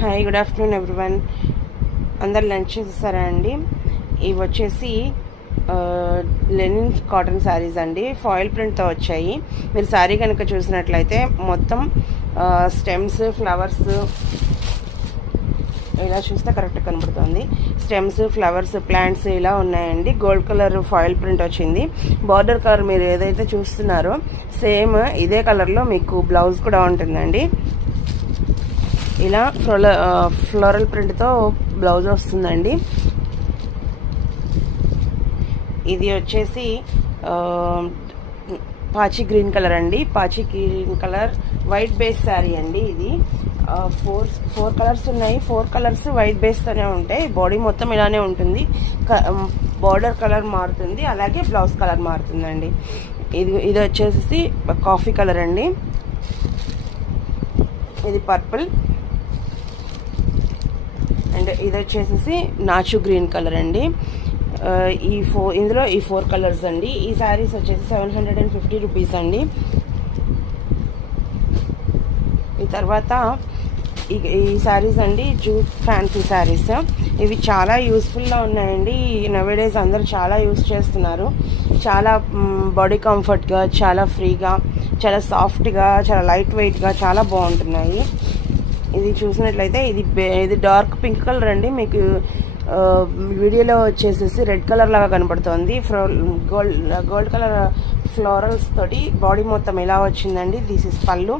Hi, good afternoon everyone. అందరు lunch చేస్తారా అండి? ఇవి వచ్చేసి లెనిన్ కాటన్ శారీస్ అండి, ఫాయిల్ ప్రింట్తో వచ్చాయి. మీరు శారీ కనుక చూసినట్లయితే మొత్తం స్టెమ్స్, ఫ్లవర్స్ ఇలా చూస్తే కరెక్ట్ కనబడుతుంది. స్టెమ్స్, ఫ్లవర్స్, ప్లాంట్స్ ఇలా ఉన్నాయండి. గోల్డ్ కలర్ ఫాయిల్ ప్రింట్ వచ్చింది. బార్డర్ కలర్ మీరు ఏదైతే చూస్తున్నారో సేమ్ ఇదే కలర్లో మీకు బ్లౌజ్ కూడా ఉంటుందండి. ఇలా ఫ్లోరల్ ప్రింట్తో బ్లౌజ్ వస్తుందండి. ఇది వచ్చేసి పాచి గ్రీన్ కలర్ అండి. పాచి green colour white base sari అండి. ఇది ఫోర్ కలర్స్ ఉన్నాయి. 4 కలర్స్ వైట్ బేస్తోనే ఉంటాయి. బాడీ మొత్తం ఇలానే ఉంటుంది. బార్డర్ కలర్ మారుతుంది, అలాగే బ్లౌజ్ కలర్ మారుతుందండి. ఇది వచ్చేసి కాఫీ కలర్ అండి. ఇది పర్పుల్ అండ్ ఇది వచ్చేసి నాచు గ్రీన్ కలర్ అండి. ఇందులో ఈ 4 కలర్స్ అండి. ఈ శారీస్ వచ్చేసి 750 రూపీస్ అండి. ఈ తర్వాత ఈ శారీస్ అండి జూట్ ఫ్యాన్సీ శారీస్. ఇవి చాలా యూస్ఫుల్గా ఉన్నాయండి. నవేడేస్ అందరూ చాలా యూస్ చేస్తున్నారు. చాలా బాడీ కంఫర్ట్గా, చాలా ఫ్రీగా, చాలా సాఫ్ట్గా, చాలా లైట్ వెయిట్గా చాలా బాగుంటున్నాయి. ఇది చూసినట్లయితే ఇది డార్క్ పింక్ కలర్ అండి. మీకు వీడియోలో వచ్చేసేసి రెడ్ కలర్ లాగా కనపడుతుంది. గోల్డ్ కలర్ ఫ్లోరల్స్ తోటి బాడీ మొత్తం ఎలా వచ్చిందండి. దిస్ ఇస్ పళ్ళు.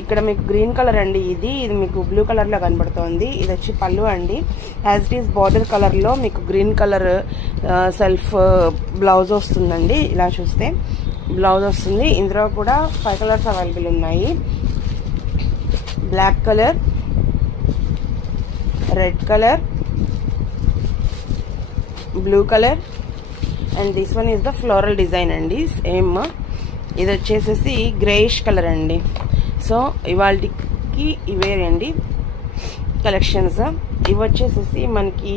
ఇక్కడ మీకు గ్రీన్ కలర్ అండి. ఇది మీకు బ్లూ కలర్లో కనపడుతుంది. ఇది వచ్చి పళ్ళు అండి. యాజ్ ఇట్ ఈస్ బార్డర్ కలర్లో మీకు గ్రీన్ కలర్ సెల్ఫ్ బ్లౌజ్ వస్తుందండి. ఇలా చూస్తే బ్లౌజ్ వస్తుంది. ఇందులో కూడా 5 కలర్స్ అవైలబుల్ ఉన్నాయి. Black colour, red colour, blue colour and this one is the floral design అండి. సేమ్ ఇది వచ్చేసేసి గ్రేయిష్ కలర్ అండి. సో ఇవాళకి ఇవే అండి కలెక్షన్స్. ఇవి వచ్చేసేసి మనకి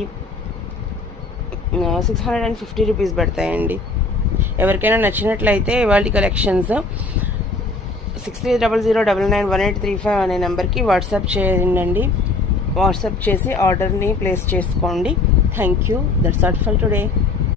650 రూపీస్ పడతాయండి. ఎవరికైనా నచ్చినట్లయితే ఇవాళ కలెక్షన్స్ 6300991835 అనే నెంబర్కి వాట్సాప్ చేయండి. వాట్సాప్ చేసి ఆర్డర్ని ప్లేస్ చేసుకోండి. Thank you. That's all for today.